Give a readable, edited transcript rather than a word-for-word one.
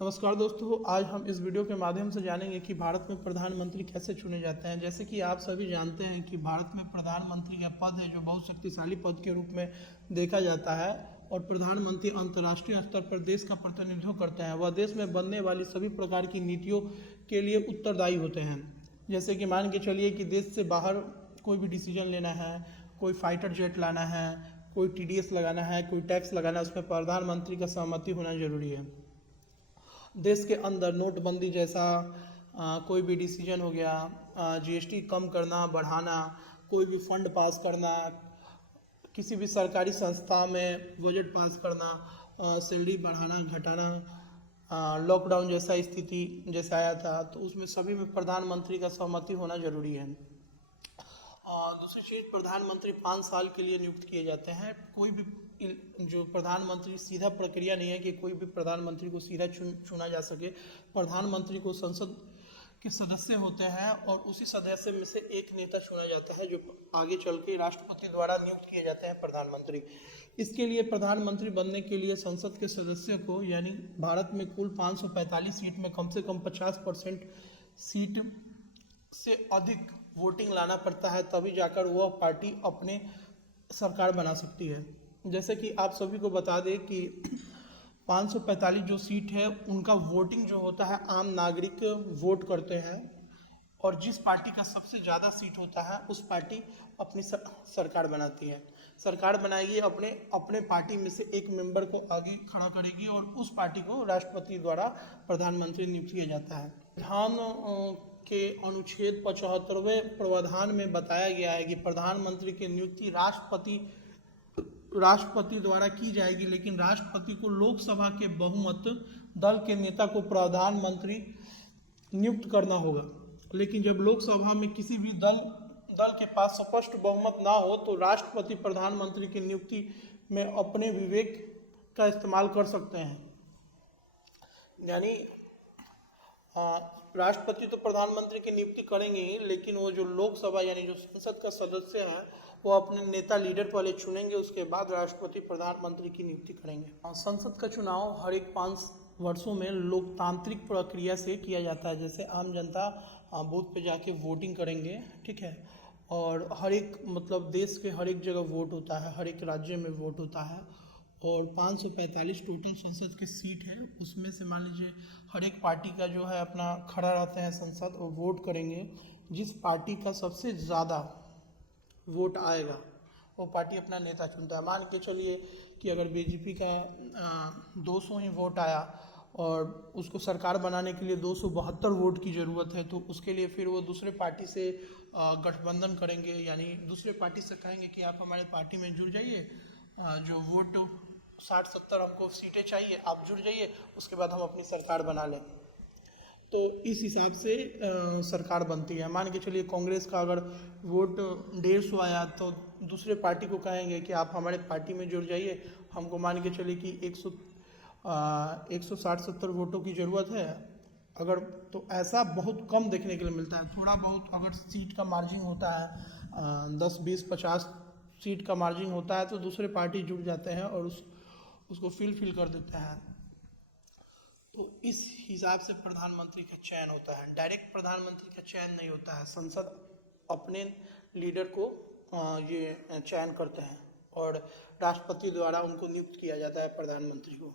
नमस्कार दोस्तों, आज हम इस वीडियो के माध्यम से जानेंगे कि भारत में प्रधानमंत्री कैसे चुने जाते हैं। जैसे कि आप सभी जानते हैं कि भारत में प्रधानमंत्री का पद है जो बहुत शक्तिशाली पद के रूप में देखा जाता है और प्रधानमंत्री अंतर्राष्ट्रीय स्तर पर देश का प्रतिनिधित्व करते हैं। वह देश में बनने वाली सभी प्रकार की नीतियों के लिए उत्तरदायी होते हैं। जैसे कि मान के चलिए कि देश से बाहर कोई भी डिसीजन लेना है, कोई फाइटर जेट लाना है, कोई TDS लगाना है, कोई टैक्स लगाना है, उसमें प्रधानमंत्री का सहमति होना जरूरी है। देश के अंदर नोटबंदी जैसा कोई भी डिसीजन हो गया, GST कम करना बढ़ाना, कोई भी फंड पास करना, किसी भी सरकारी संस्था में बजट पास करना, सैलरी बढ़ाना घटाना, लॉकडाउन जैसा स्थिति जैसा आया था तो उसमें सभी में प्रधानमंत्री का सहमति होना जरूरी है। दूसरी चीज़, प्रधानमंत्री 5 साल के लिए नियुक्त किए जाते हैं। कोई भी जो प्रधानमंत्री सीधा प्रक्रिया नहीं है कि कोई भी प्रधानमंत्री को सीधा चुना जा सके। प्रधानमंत्री को संसद के सदस्य होते हैं और उसी सदस्य में से एक नेता चुना जाता है जो आगे चल के राष्ट्रपति द्वारा नियुक्त किए जाते हैं प्रधानमंत्री। इसके लिए प्रधानमंत्री बनने के लिए संसद के सदस्य को, यानी भारत में कुल 545 सीट में कम से कम 50% सीट से अधिक वोटिंग लाना पड़ता है, तभी जाकर वह पार्टी अपने सरकार बना सकती है। जैसे कि आप सभी को बता दें कि 545 जो सीट है उनका वोटिंग जो होता है, आम नागरिक वोट करते हैं और जिस पार्टी का सबसे ज़्यादा सीट होता है उस पार्टी अपनी सरकार बनाती है। सरकार बनाएगी, अपने पार्टी में से एक मेंबर को आगे खड़ा करेगी और उस पार्टी को राष्ट्रपति द्वारा प्रधानमंत्री नियुक्त किया जाता है। संविधान के अनुच्छेद 75वें प्रावधान में बताया गया है कि प्रधानमंत्री की नियुक्ति राष्ट्रपति द्वारा की जाएगी, लेकिन राष्ट्रपति को लोकसभा के बहुमत दल के नेता को प्रधानमंत्री नियुक्त करना होगा। लेकिन जब लोकसभा में किसी भी दल के पास स्पष्ट बहुमत ना हो तो राष्ट्रपति प्रधानमंत्री की नियुक्ति में अपने विवेक का इस्तेमाल कर सकते हैं। यानी राष्ट्रपति तो प्रधानमंत्री की नियुक्ति करेंगे ही, लेकिन वो जो लोकसभा यानी जो संसद का सदस्य है वो अपने नेता लीडर पहले चुनेंगे, उसके बाद राष्ट्रपति प्रधानमंत्री की नियुक्ति करेंगे। संसद का चुनाव हर एक 5 वर्षों में लोकतांत्रिक प्रक्रिया से किया जाता है। जैसे आम जनता बूथ पे जाके वोटिंग करेंगे, ठीक है, और हर एक देश के हर एक जगह वोट होता है, हर एक राज्य में वोट होता है और 545 टोटल संसद की सीट है। उसमें से मान लीजिए हर एक पार्टी का जो है अपना खड़ा रहते हैं संसद और वोट करेंगे। जिस पार्टी का सबसे ज़्यादा वोट आएगा वो पार्टी अपना नेता चुनता है। मान के चलिए कि अगर BJP का 200 ही वोट आया और उसको सरकार बनाने के लिए 272 वोट की ज़रूरत है, तो उसके लिए फिर वो दूसरे पार्टी से गठबंधन करेंगे, यानी दूसरे पार्टी से कहेंगे कि आप हमारे पार्टी में जुड़ जाइए, जो वोट 60-70 हमको सीटें चाहिए, आप जुड़ जाइए, उसके बाद हम अपनी सरकार बना लें। तो इस हिसाब से सरकार बनती है। मान के चलिए कांग्रेस का अगर वोट 150 आया तो दूसरे पार्टी को कहेंगे कि आप हमारे पार्टी में जुड़ जाइए, हमको मान के चलिए कि 160-70 वोटों की ज़रूरत है अगर, तो ऐसा बहुत कम देखने के लिए मिलता है। थोड़ा बहुत अगर सीट का मार्जिन होता है 10, 20, 50 सीट का मार्जिन होता है तो दूसरे पार्टी जुड़ जाते हैं और उसको फिल कर देते हैं। तो इस हिसाब से प्रधानमंत्री का चयन होता है। डायरेक्ट प्रधानमंत्री का चयन नहीं होता है, संसद अपने लीडर को ये चयन करते हैं और राष्ट्रपति द्वारा उनको नियुक्त किया जाता है प्रधानमंत्री को।